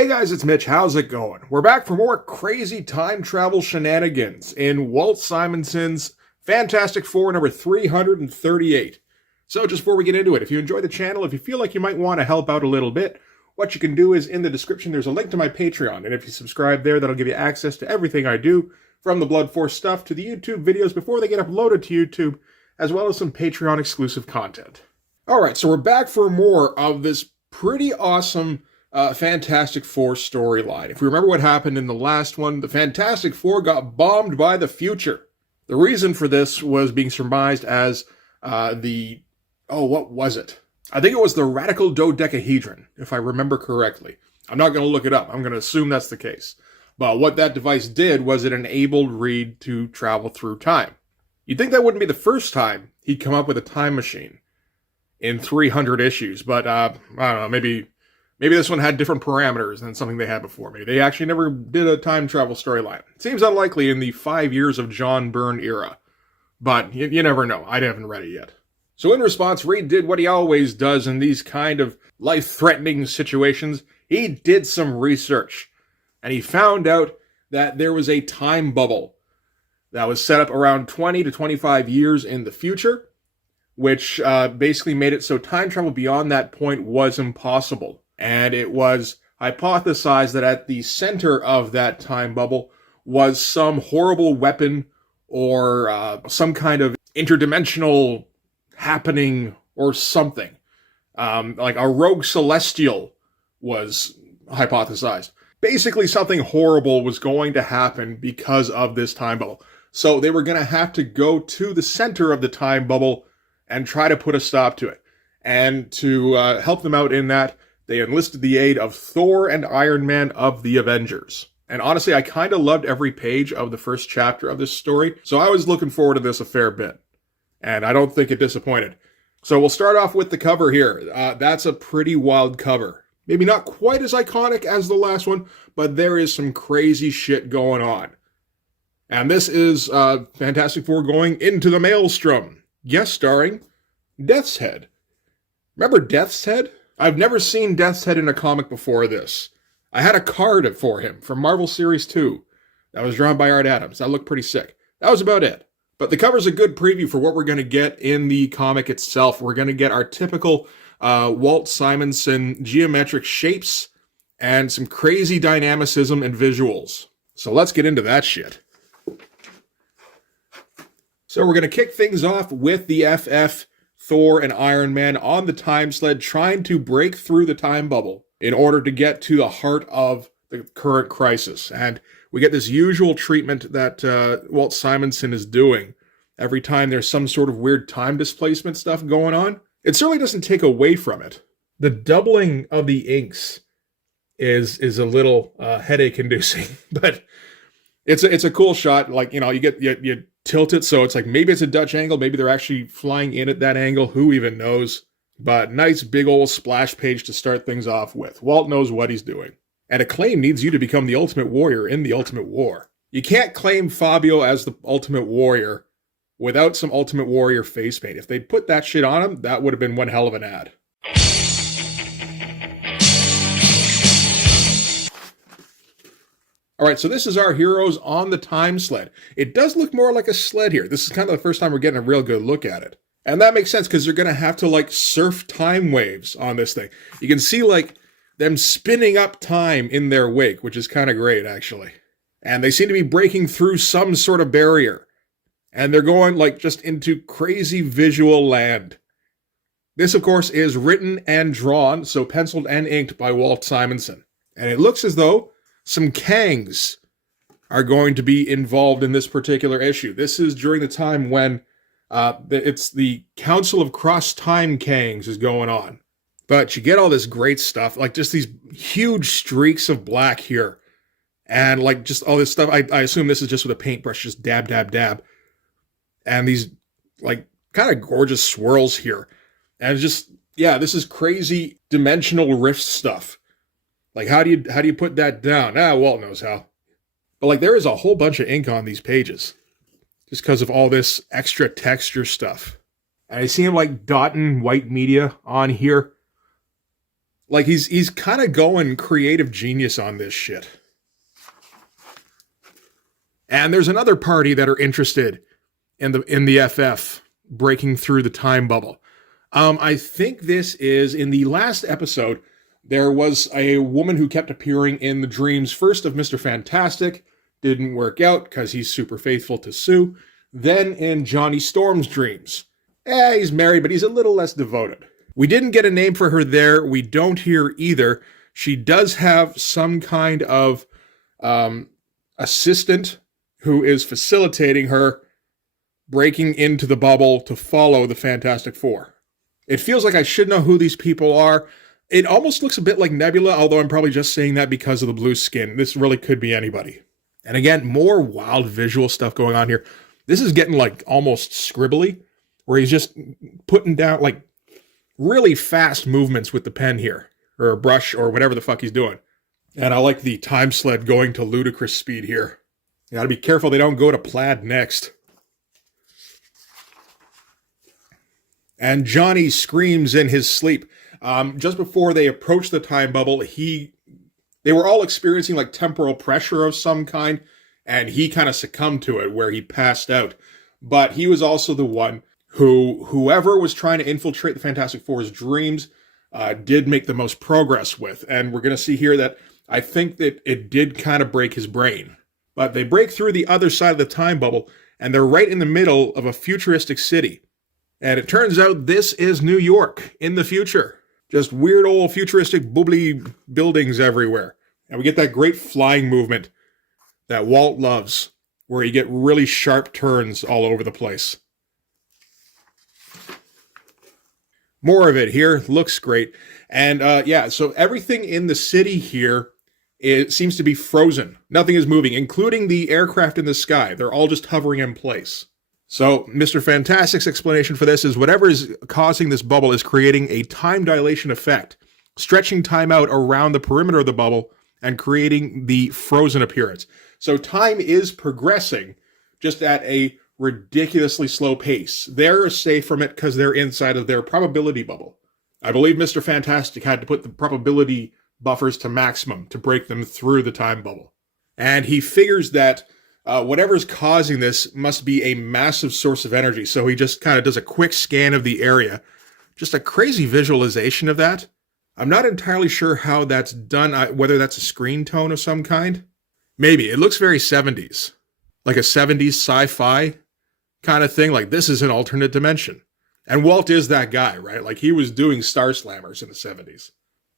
Hey guys, it's Mitch. How's it going? We're back for more crazy time travel shenanigans in Walt Simonson's Fantastic Four number 338. So just before we get into it, if you enjoy the channel, if you feel like you might want to help out a little bit, what you can do is in the description there's a link to my Patreon, and if you subscribe there, that'll give you access to everything I do, from the Blood Force stuff to the YouTube videos before they get uploaded to YouTube, as well as some Patreon exclusive content. Alright, so we're back for more of this pretty awesome Fantastic Four storyline. If we remember what happened in the last one, the Fantastic Four got bombed by the future. The reason for this was being surmised as what was it? I think it was the radical dodecahedron, if I remember correctly. I'm not going to look it up. I'm going to assume that's the case. But what that device did was it enabled Reed to travel through time. You'd think that wouldn't be the first time he'd come up with a time machine in 300 issues, but I don't know, maybe this one had different parameters than something they had before. Maybe they actually never did a time travel storyline. Seems unlikely in the 5 years of John Byrne era. But you never know. I haven't read it yet. So in response, Reed did what he always does in these kind of life-threatening situations. He did some research. And he found out that there was a time bubble that was set up around 20 to 25 years in the future, which basically made it so time travel beyond that point was impossible. And it was hypothesized that at the center of that time bubble was some horrible weapon or some kind of interdimensional happening or something. Like a rogue celestial was hypothesized. Basically, something horrible was going to happen because of this time bubble. So they were going to have to go to the center of the time bubble and try to put a stop to it. And to help them out in that, they enlisted the aid of Thor and Iron Man of the Avengers. And honestly, I kind of loved every page of the first chapter of this story, so I was looking forward to this a fair bit. And I don't think it disappointed. So we'll start off with the cover here. That's a pretty wild cover. Maybe not quite as iconic as the last one, but there is some crazy shit going on. And this is Fantastic Four going into the Maelstrom, guest starring Death's Head. Remember Death's Head? I've never seen Death's Head in a comic before this. I had a card for him from Marvel Series 2 that was drawn by Art Adams. That looked pretty sick. That was about it. But the cover's a good preview for what we're going to get in the comic itself. We're going to get our typical Walt Simonson geometric shapes and some crazy dynamicism and visuals. So let's get into that shit. So we're going to kick things off with the FF, Thor, and Iron Man on the time sled trying to break through the time bubble in order to get to the heart of the current crisis. And we get this usual treatment that Walt Simonson is doing every time there's some sort of weird time displacement stuff going on. It certainly doesn't take away from it. The doubling of the inks is a little headache-inducing, but it's a cool shot. Like, you know, you tilt it so it's like maybe it's a Dutch angle, maybe they're actually flying in at that angle, who even knows. But nice big old splash page to start things off with. Walt knows what he's doing. And Acclaim needs you to become the Ultimate Warrior in the Ultimate War. You can't claim Fabio as the Ultimate Warrior without some Ultimate Warrior face paint. If they'd put that shit on him, that would have been one hell of an ad. Alright, so this is our heroes on the time sled. It does look more like a sled here. This is kind of the first time we're getting a real good look at it. And that makes sense, because they're going to have to, like, surf time waves on this thing. You can see, like, them spinning up time in their wake, which is kind of great, actually. And they seem to be breaking through some sort of barrier. And they're going, like, just into crazy visual land. This, of course, is written and drawn, so penciled and inked by Walt Simonson. And it looks as though some Kangs are going to be involved in this particular issue. This is during the time when it's the Council of Cross-Time Kangs is going on. But you get all this great stuff, like just these huge streaks of black here. And like just all this stuff, I assume this is just with a paintbrush, just dab, dab, dab. And these like kind of gorgeous swirls here. And it's just, yeah, this is crazy dimensional rift stuff. Like how do you put that down? Walt knows how. But like there is a whole bunch of ink on these pages. Just because of all this extra texture stuff. And I see him like dotting white media on here. Like he's kind of going creative genius on this shit. And there's another party that are interested in the FF breaking through the time bubble. I think this is in the last episode. There was a woman who kept appearing in the dreams, first of Mr. Fantastic, didn't work out because he's super faithful to Sue. Then in Johnny Storm's dreams. He's married, but he's a little less devoted. We didn't get a name for her there. We don't here either. She does have some kind of assistant who is facilitating her breaking into the bubble to follow the Fantastic Four. It feels like I should know who these people are. It almost looks a bit like Nebula, although I'm probably just saying that because of the blue skin. This really could be anybody. And again, more wild visual stuff going on here. This is getting like almost scribbly, where he's just putting down like really fast movements with the pen here, or a brush, or whatever the fuck he's doing. And I like the time sled going to ludicrous speed here. You gotta be careful they don't go to plaid next. And Johnny screams in his sleep. Just before they approach the time bubble, they were all experiencing like temporal pressure of some kind, and he kind of succumbed to it where he passed out. But he was also the one whoever was trying to infiltrate the Fantastic Four's dreams did make the most progress with. And we're going to see here that I think that it did kind of break his brain. But they break through the other side of the time bubble, and they're right in the middle of a futuristic city. And it turns out this is New York in the future. Just weird old futuristic bubbly buildings everywhere. And we get that great flying movement that Walt loves, where you get really sharp turns all over the place. More of it here. Looks great. And so everything in the city here, it seems to be frozen. Nothing is moving, including the aircraft in the sky. They're all just hovering in place. So Mr. Fantastic's explanation for this is whatever is causing this bubble is creating a time dilation effect, stretching time out around the perimeter of the bubble and creating the frozen appearance. So time is progressing, just at a ridiculously slow pace. They're safe from it because they're inside of their probability bubble. I believe Mr. Fantastic had to put the probability buffers to maximum to break them through the time bubble. And he figures that whatever's causing this must be a massive source of energy. So he just kind of does a quick scan of the area. Just a crazy visualization of that. I'm not entirely sure how that's done, whether that's a screen tone of some kind. Maybe. It looks very 70s. Like a 70s sci-fi kind of thing. Like this is an alternate dimension. And Walt is that guy, right? Like he was doing Star Slammers in the 70s.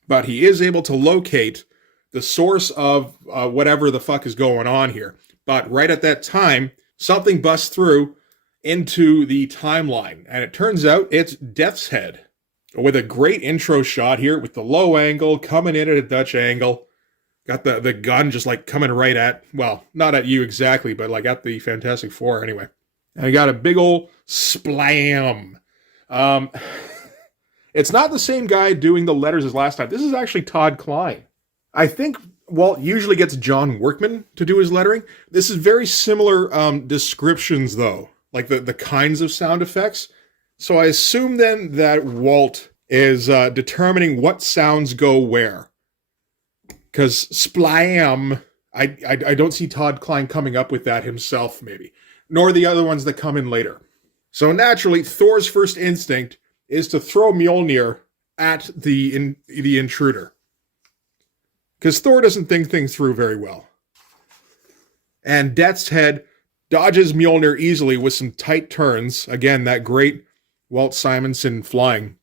But he is able to locate the source of whatever the fuck is going on here. But right at that time, something busts through into the timeline. And it turns out it's Death's Head. With a great intro shot here with the low angle, coming in at a Dutch angle. Got the gun just like coming right at, well, not at you exactly, but like at the Fantastic Four anyway. And he got a big old splam. It's not the same guy doing the letters as last time. This is actually Todd Klein. I think Walt usually gets John Workman to do his lettering. This is very similar descriptions, though, like the kinds of sound effects. So I assume then that Walt is determining what sounds go where. Because splam, I don't see Todd Klein coming up with that himself, maybe. Nor the other ones that come in later. So naturally, Thor's first instinct is to throw Mjolnir at the intruder. Because Thor doesn't think things through very well. And Death's Head dodges Mjolnir easily with some tight turns. Again, that great Walt Simonson flying.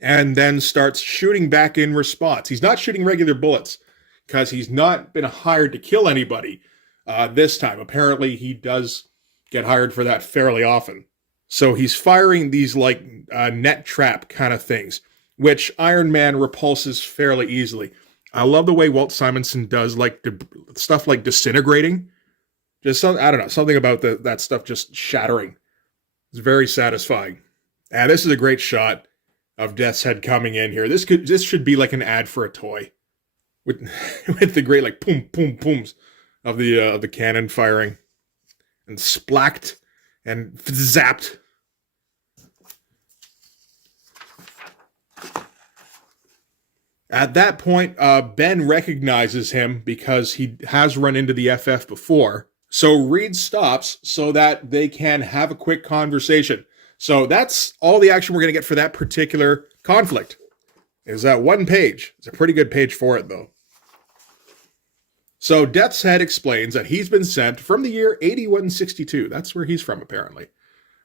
And then starts shooting back in response. He's not shooting regular bullets because he's not been hired to kill anybody this time. Apparently, he does get hired for that fairly often. So he's firing these like net trap kind of things, which Iron Man repulses fairly easily. I love the way Walt Simonson does like stuff like disintegrating. Just I don't know, something about that stuff just shattering. It's very satisfying. And this is a great shot of Death's Head coming in here. This should be like an ad for a toy, with with the great like boom boom booms of the cannon firing, and splacked and zapped. At that point, Ben recognizes him because he has run into the FF before. So Reed stops so that they can have a quick conversation. So that's all the action we're going to get for that particular conflict. Is that one page. It's a pretty good page for it, though. So Death's Head explains that he's been sent from the year 8162, that's where he's from apparently,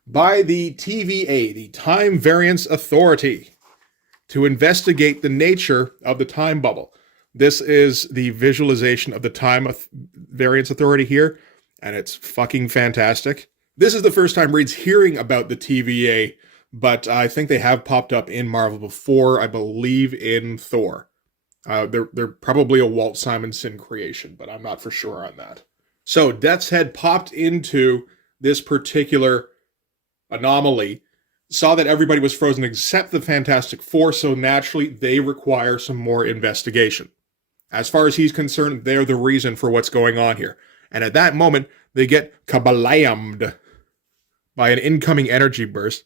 by the TVA, the Time Variance Authority, to investigate the nature of the time bubble. This is the visualization of the Time Variance Authority here, and it's fucking fantastic. This is the first time Reed's hearing about the TVA, but I think they have popped up in Marvel before, I believe in Thor. They're probably a Walt Simonson creation, but I'm not for sure on that. So Death's Head popped into this particular anomaly, saw that everybody was frozen except the Fantastic Four, so naturally they require some more investigation. As far as he's concerned, they're the reason for what's going on here. And at that moment, they get kablammed by an incoming energy burst.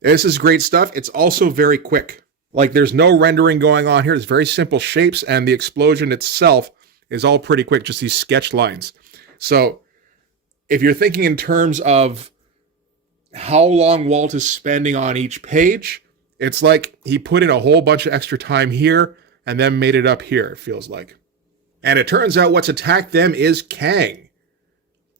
This is great stuff. It's also very quick. Like, there's no rendering going on here. It's very simple shapes, and the explosion itself is all pretty quick, just these sketch lines. So, if you're thinking in terms of how long Walt is spending on each page, it's like he put in a whole bunch of extra time here, and then made it up here, it feels like. And it turns out what's attacked them is Kang.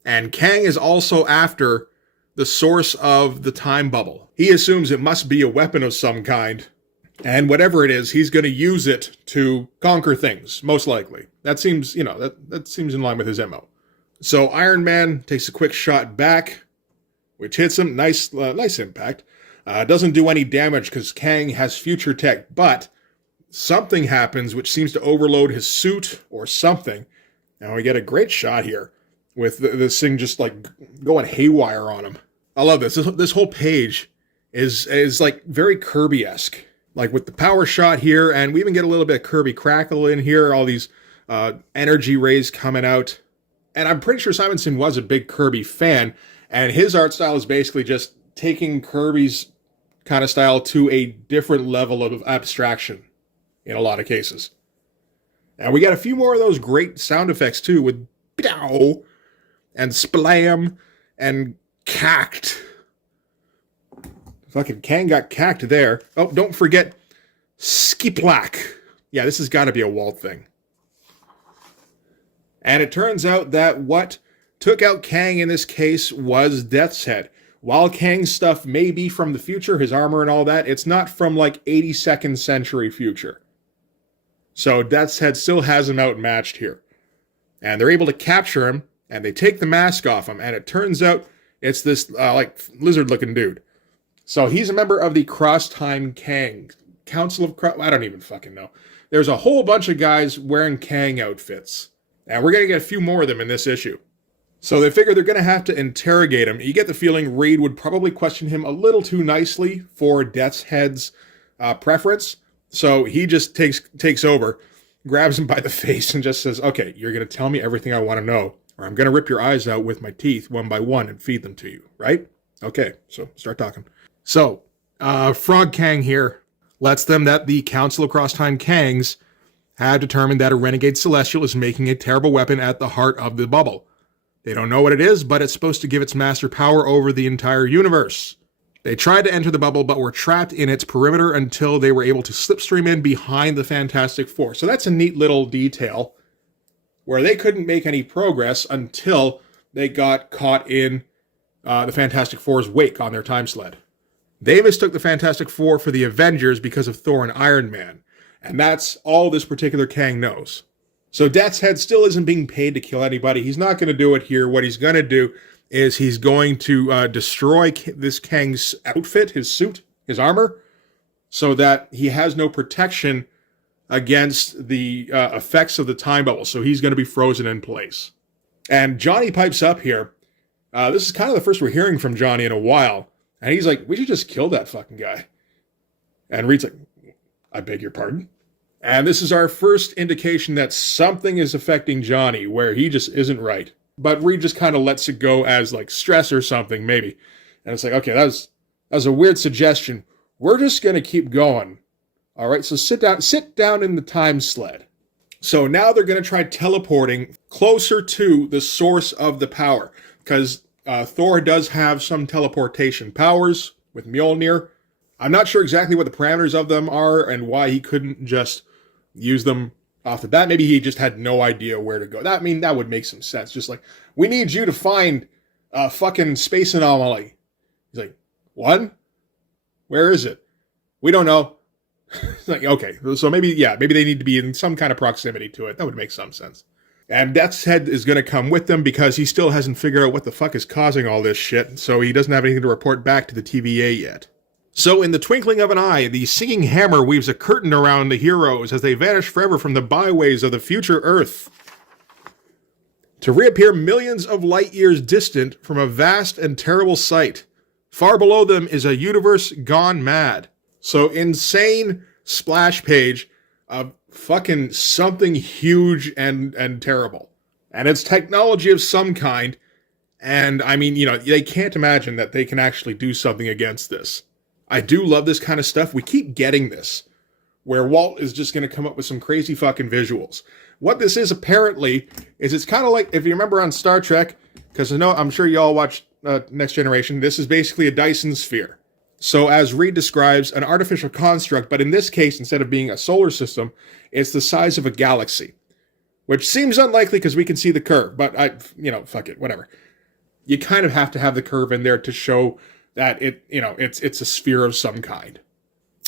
And Kang is also after the source of the time bubble. He assumes it must be a weapon of some kind, and whatever it is, he's going to use it to conquer things, most likely. That seems, that seems in line with his MO. So Iron Man takes a quick shot back, which hits him. Nice impact. Doesn't do any damage because Kang has future tech, but something happens which seems to overload his suit or something. And we get a great shot here with this thing just like going haywire on him. I love this. This whole page is like very Kirby-esque. Like with the power shot here, and we even get a little bit of Kirby crackle in here, all these energy rays coming out. And I'm pretty sure Simonson was a big Kirby fan, and his art style is basically just taking Kirby's kind of style to a different level of abstraction in a lot of cases. And we got a few more of those great sound effects too, with pow and splam and cacked. Fucking Kang got cacked there. Oh, don't forget skiplack. Yeah, this has got to be a Walt thing. And it turns out that what took out Kang in this case was Death's Head. While Kang's stuff may be from the future, his armor and all that, it's not from like 82nd century future. So Death's Head still has him outmatched here. And they're able to capture him, and they take the mask off him, and it turns out it's this like lizard-looking dude. So he's a member of the Cross-Time Kang. Council of Cross... I don't even fucking know. There's a whole bunch of guys wearing Kang outfits. And we're going to get a few more of them in this issue. So they figure they're going to have to interrogate him. You get the feeling Reed would probably question him a little too nicely for Death's Head's preference. So he just takes over, grabs him by the face, and just says, okay, you're going to tell me everything I want to know, or I'm going to rip your eyes out with my teeth one by one and feed them to you, right? Okay, so start talking. So, Frog Kang here lets them that the Council of Cross-Time Kangs have determined that a renegade Celestial is making a terrible weapon at the heart of the bubble. They don't know what it is, but it's supposed to give its master power over the entire universe. They tried to enter the bubble, but were trapped in its perimeter until they were able to slipstream in behind the Fantastic Four. So that's a neat little detail where they couldn't make any progress until they got caught in the Fantastic Four's wake on their time sled. They mistook the Fantastic Four for the Avengers because of Thor and Iron Man. And that's all this particular Kang knows. So Death's Head still isn't being paid to kill anybody. He's not going to do it here. What he's going to do is he's going to destroy this Kang's outfit, his suit, his armor, so that he has no protection against the effects of the time bubble. So he's going to be frozen in place. And Johnny pipes up here. This is kind of the first we're hearing from Johnny in a while. And he's like, we should just kill that fucking guy. And Reed's like, I beg your pardon? And this is our first indication that something is affecting Johnny where he just isn't right. But Reed just kind of lets it go as like stress or something, maybe. And it's like, okay, that was a weird suggestion. We're just going to keep going All right, so sit down in the time sled. So now they're going to try teleporting closer to the source of the power, because Thor does have some teleportation powers with Mjolnir. I'm not sure exactly what the parameters of them are and why he couldn't just use them off the bat. Maybe he just had no idea where to go. That would make some sense. Just like, we need you to find a fucking space anomaly. He's like, what? Where is it? We don't know. It's like, okay, so maybe they need to be in some kind of proximity to it. That would make some sense. And Death's Head is going to come with them because he still hasn't figured out what the fuck is causing all this shit, so he doesn't have anything to report back to the TVA yet. So in the twinkling of an eye, the singing hammer weaves a curtain around the heroes as they vanish forever from the byways of the future Earth, to reappear millions of light years distant from a vast and terrible sight. Far below them is a universe gone mad. So insane splash page of fucking something huge and terrible. And it's technology of some kind. And I mean, they can't imagine that they can actually do something against this. I do love this kind of stuff. We keep getting this, where Walt is just going to come up with some crazy fucking visuals. What this is apparently is it's kind of like, if you remember on Star Trek, because I'm sure you all watched Next Generation, this is basically a Dyson sphere. So as Reed describes, an artificial construct, but in this case, instead of being a solar system, it's the size of a galaxy, which seems unlikely because we can see the curve, but fuck it, whatever. You kind of have to have the curve in there to show that it's a sphere of some kind.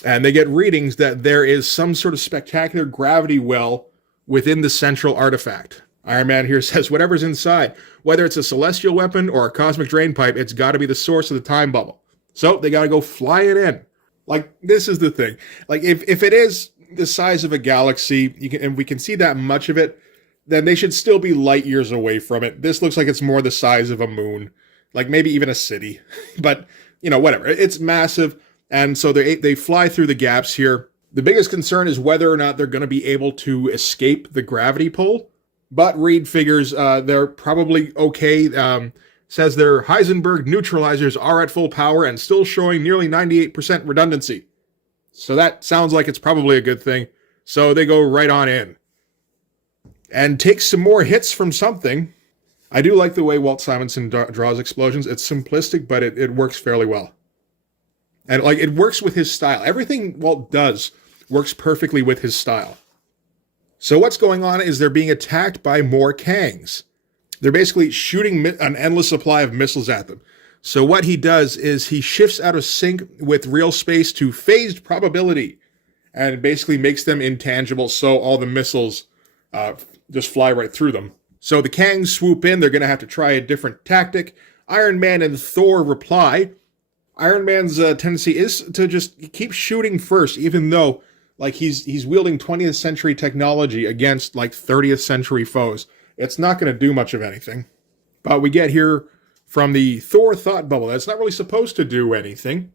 And they get readings that there is some sort of spectacular gravity well within the central artifact. Iron Man here says, whatever's inside, whether it's a celestial weapon or a cosmic drain pipe, it's got to be the source of the time bubble. So they got to go fly it in. Like, this is the thing. Like, if it is the size of a galaxy, and we can see that much of it, then they should still be light years away from it. This looks like it's more the size of a moon, like maybe even a city. But, whatever. It's massive, and so they fly through the gaps here. The biggest concern is whether or not they're going to be able to escape the gravity pull. But Reed figures they're probably okay. Says their Heisenberg neutralizers are at full power and still showing nearly 98% redundancy. So that sounds like it's probably a good thing. So they go right on in. And take some more hits from something. I do like the way Walt Simonson draws explosions. It's simplistic, but it works fairly well. And it works with his style. Everything Walt does works perfectly with his style. So what's going on is they're being attacked by more Kangs. They're basically shooting an endless supply of missiles at them. So what he does is he shifts out of sync with real space to phased probability and basically makes them intangible, so all the missiles just fly right through them. So the Kangs swoop in. They're going to have to try a different tactic. Iron Man and Thor reply. Iron Man's tendency is to just keep shooting first, even though he's wielding 20th century technology against 30th century foes. It's not going to do much of anything. But we get here from the Thor thought bubble. That's not really supposed to do anything.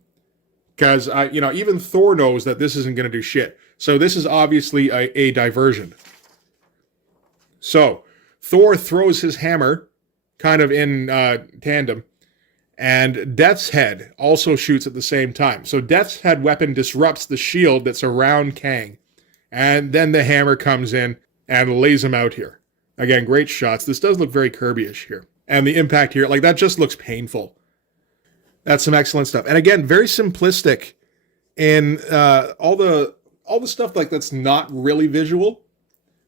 Because, even Thor knows that this isn't going to do shit. So this is obviously a diversion. So, Thor throws his hammer, kind of in tandem. And Death's Head also shoots at the same time. So Death's Head weapon disrupts the shield that's around Kang. And then the hammer comes in and lays him out here. Again, great shots. This does look very Kirby-ish here. And the impact here, that just looks painful. That's some excellent stuff. And again, very simplistic in all the stuff that's not really visual.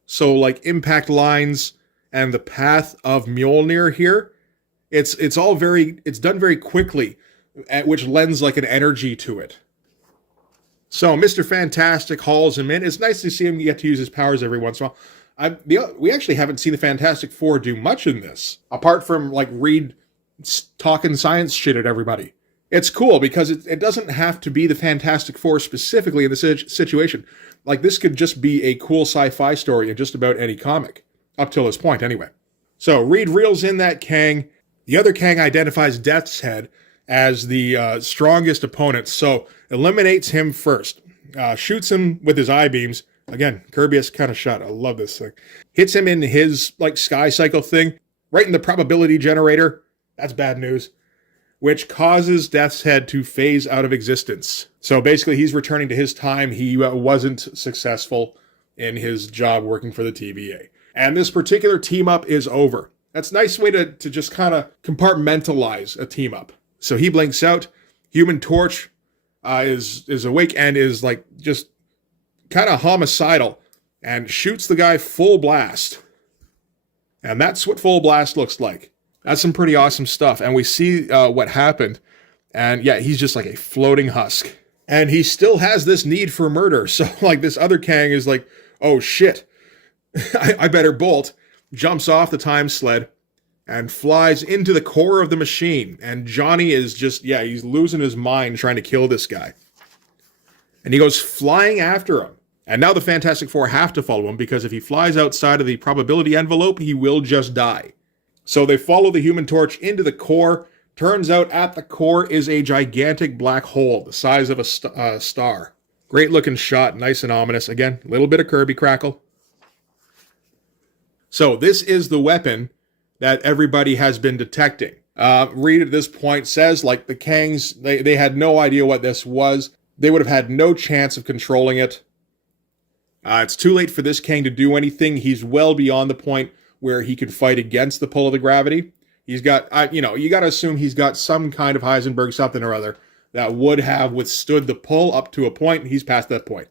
So impact lines and the path of Mjolnir here. It's done very quickly, which lends an energy to it. So Mr. Fantastic hauls him in. It's nice to see him get to use his powers every once in a while. We actually haven't seen the Fantastic Four do much in this, apart from Reed talking science shit at everybody. It's cool because it doesn't have to be the Fantastic Four specifically in the situation. This could just be a cool sci-fi story in just about any comic, up till this point anyway. So Reed reels in that Kang. The other Kang identifies Death's Head as the strongest opponent, so eliminates him first. Shoots him with his eye beams. Again, Kirby-esque kind of shot. I love this thing. Hits him in his sky cycle thing, right in the probability generator. That's bad news. which causes Death's Head to phase out of existence. So basically, he's returning to his time. He wasn't successful in his job working for the TVA. And this particular team-up is over. That's a nice way to just kind of compartmentalize a team-up. So he blinks out. Human Torch is awake and is like just kind of homicidal and shoots the guy full blast. And that's what full blast looks like. That's some pretty awesome stuff. And we see what happened. And yeah, he's just like a floating husk. And he still has this need for murder. So like this other Kang is like, oh shit, I better bolt. Jumps off the time sled and flies into the core of the machine. And Johnny is just, yeah, he's losing his mind trying to kill this guy. And he goes flying after him. And now the Fantastic Four have to follow him because if he flies outside of the probability envelope, he will just die. So they follow the Human Torch into the core. Turns out at the core is a gigantic black hole the size of a star. Great looking shot, nice and ominous. Again, a little bit of Kirby crackle. So this is the weapon that everybody has been detecting. Reed at this point says, like, the Kangs, they had no idea what this was. They would have had no chance of controlling it. It's too late for this Kang to do anything. He's well beyond the point where he can fight against the pull of the gravity. He's got, you got to assume he's got some kind of Heisenberg something or other that would have withstood the pull up to a point. He's past that point.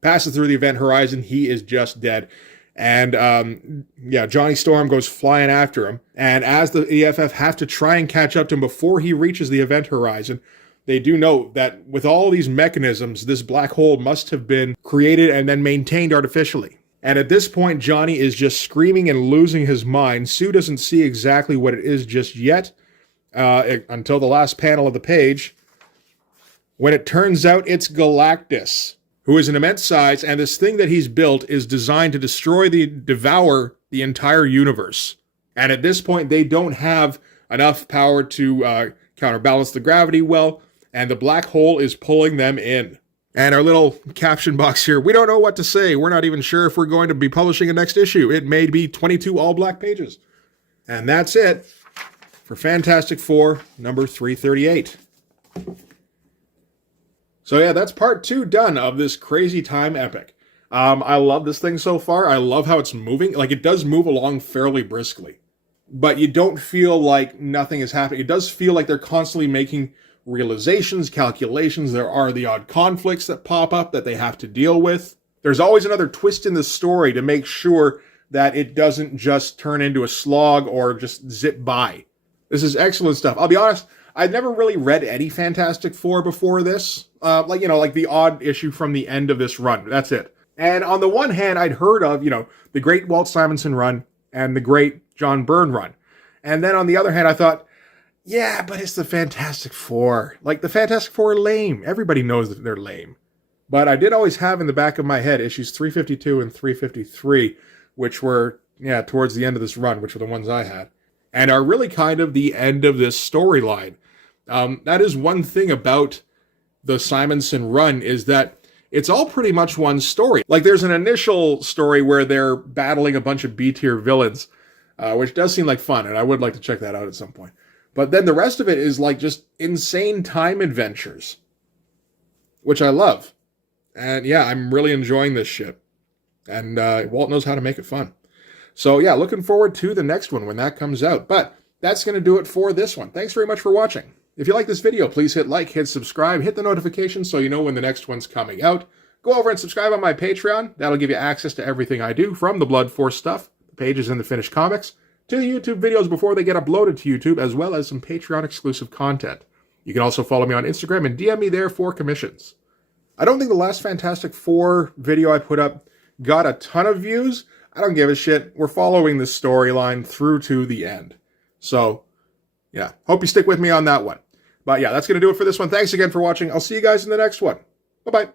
Passes through the event horizon. He is just dead. And, Johnny Storm goes flying after him. And as the EFF have to try and catch up to him before he reaches the event horizon, they do note that with all these mechanisms, this black hole must have been created and then maintained artificially. And at this point, Johnny is just screaming and losing his mind. Sue doesn't see exactly what it is just yet, until the last panel of the page, when it turns out it's Galactus, who is an immense size, and this thing that he's built is designed to devour the entire universe. And at this point, they don't have enough power to counterbalance the gravity well, and the black hole is pulling them in. And our little caption box here, we don't know what to say. We're not even sure if we're going to be publishing a next issue. It may be 22 all-black pages. And that's it for Fantastic Four, number 338. So yeah, that's part 2 done of this crazy time epic. I love this thing so far. I love how it's moving. Like, it does move along fairly briskly. But you don't feel like nothing is happening. It does feel like they're constantly making realizations, calculations. There are the odd conflicts that pop up that they have to deal with. There's always another twist in the story to make sure that it doesn't just turn into a slog or just zip by. This is excellent stuff. I'll be honest, I'd never really read any Fantastic Four before this. Like the odd issue from the end of this run. That's it. And on the one hand, I'd heard of, the great Walt Simonson run and the great John Byrne run. And then on the other hand, I thought, yeah, but it's the Fantastic Four. Like, the Fantastic Four are lame. Everybody knows that they're lame. But I did always have in the back of my head issues 352 and 353, which were, towards the end of this run, which were the ones I had, and are really kind of the end of this storyline. That is one thing about the Simonson run, is that it's all pretty much one story. Like, there's an initial story where they're battling a bunch of B-tier villains, which does seem like fun, and I would like to check that out at some point. But then the rest of it is like just insane time adventures, which I love. And yeah, I'm really enjoying this shit. And Walt knows how to make it fun. So yeah, looking forward to the next one when that comes out. But that's going to do it for this one. Thanks very much for watching. If you like this video, please hit like, hit subscribe, hit the notification so you know when the next one's coming out. Go over and subscribe on my Patreon. That'll give you access to everything I do, from the Blood Force stuff, the pages in the finished comics, to the YouTube videos before they get uploaded to YouTube, as well as some Patreon exclusive content. You can also follow me on Instagram and DM me there for commissions. I don't think the last Fantastic Four video I put up got a ton of views. I don't give a shit. We're following this storyline through to the end. So, yeah, hope you stick with me on that one. But yeah, that's going to do it for this one. Thanks again for watching. I'll see you guys in the next one. Bye-bye.